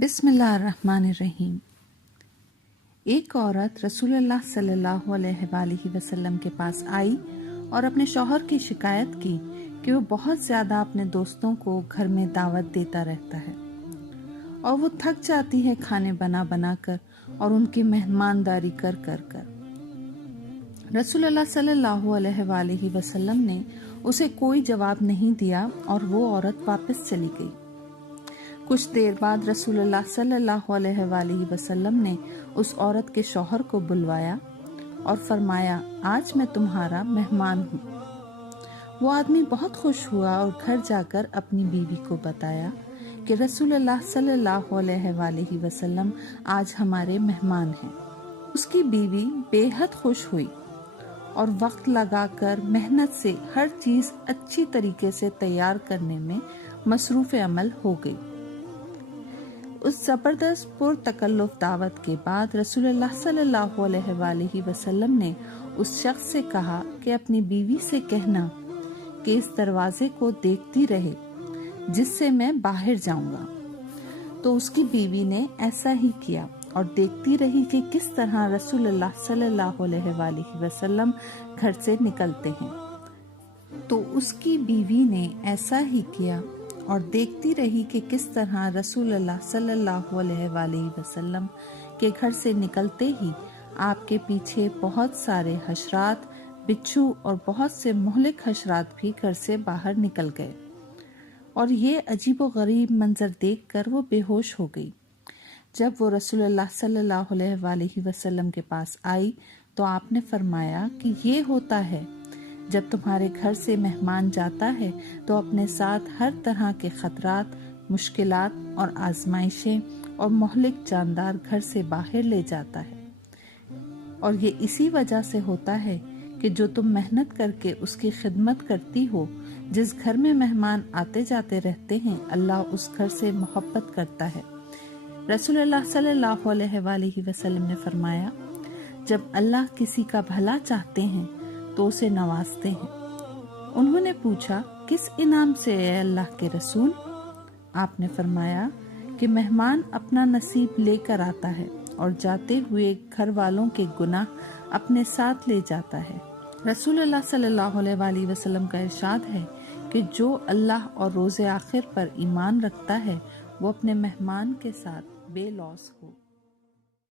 बिस्मिल्लाहिर्रहमानिर्रहीम। एक औरत रसूलुल्लाह सल्लल्लाहु अलैहि वसल्लम के पास आई और अपने शौहर की शिकायत की कि वो बहुत ज़्यादा अपने दोस्तों को घर में दावत देता रहता है और वो थक जाती है खाने बना बना कर और उनकी मेहमानदारी कर कर कर। रसूलुल्लाह सल्लल्लाहु अलैहि वसल्लम ने उसे कोई जवाब नहीं दिया और वो औरत वापस चली गई। कुछ देर बाद रसूलुल्लाह सल्लल्लाहु अलैहि वसल्लम ने उस औरत के शौहर को बुलवाया और फरमाया, आज मैं तुम्हारा मेहमान हूँ। वो आदमी बहुत खुश हुआ और घर जाकर अपनी बीवी को बताया कि रसूलुल्लाह सल्लल्लाहु अलैहि वसल्लम आज हमारे मेहमान हैं। उसकी बीवी बेहद खुश हुई और वक्त लगाकर मेहनत से हर चीज़ अच्छी तरीके से तैयार करने में मसरूफ़ अमल हो गई। उस ज़बरदस्त पुरतकल्लुफ़ दावत के बाद रसूलुल्लाह सल्लल्लाहु अलैहि वसल्लम ने उस शख्स से कहा कि अपनी बीवी से कहना कि इस दरवाजे को देखती रहे जिससे मैं बाहर जाऊंगा। तो उसकी बीवी ने ऐसा ही किया और देखती रही कि किस तरह रसूलुल्लाह सल्लल्लाहु अलैहि वसल्लम घर से निकलते हैं। तो उसकी बीवी ने ऐसा ही किया और देखती रही कि किस तरह रसूलुल्लाह सल्लल्लाहु अलैहि वसल्लम के घर से निकलते ही आपके पीछे बहुत सारे हशरात, बिच्छू और बहुत से मुहलिक हशरात भी घर से बाहर निकल गए और ये अजीब व गरीब मंजर देखकर वो बेहोश हो गई। जब वो रसूलुल्लाह सल्लल्लाहु अलैहि वसल्लम के पास आई तो आपने फरमाया कि ये होता है जब तुम्हारे घर से मेहमान जाता है तो अपने साथ हर तरह के खतरात, मुश्किलात और आजमाइशें और मोहलिक जानदार घर से बाहर ले जाता है। और ये इसी वजह से होता है कि जो तुम मेहनत करके उसकी खिदमत करती हो, जिस घर में मेहमान आते जाते रहते हैं, अल्लाह उस घर से मोहब्बत करता है। रसूलुल्लाह सल्लल्लाहु अलैहि वसल्लम ने फरमाया, जब अल्लाह किसी का भला चाहते हैं तो उसे नवाजते हैं। उन्होंने पूछा, किस इनाम से है अल्लाह के रसूल? आपने फरमाया कि मेहमान अपना नसीब लेकर आता है और जाते हुए घर वालों के गुनाह अपने साथ ले जाता है। रसूलुल्लाह सल्लल्लाहु अलैहि वसल्लम का इरशाद है कि जो अल्लाह और रोज़े आखिर पर ईमान रखता है वो अपने मेहमान के साथ बेलौस हो।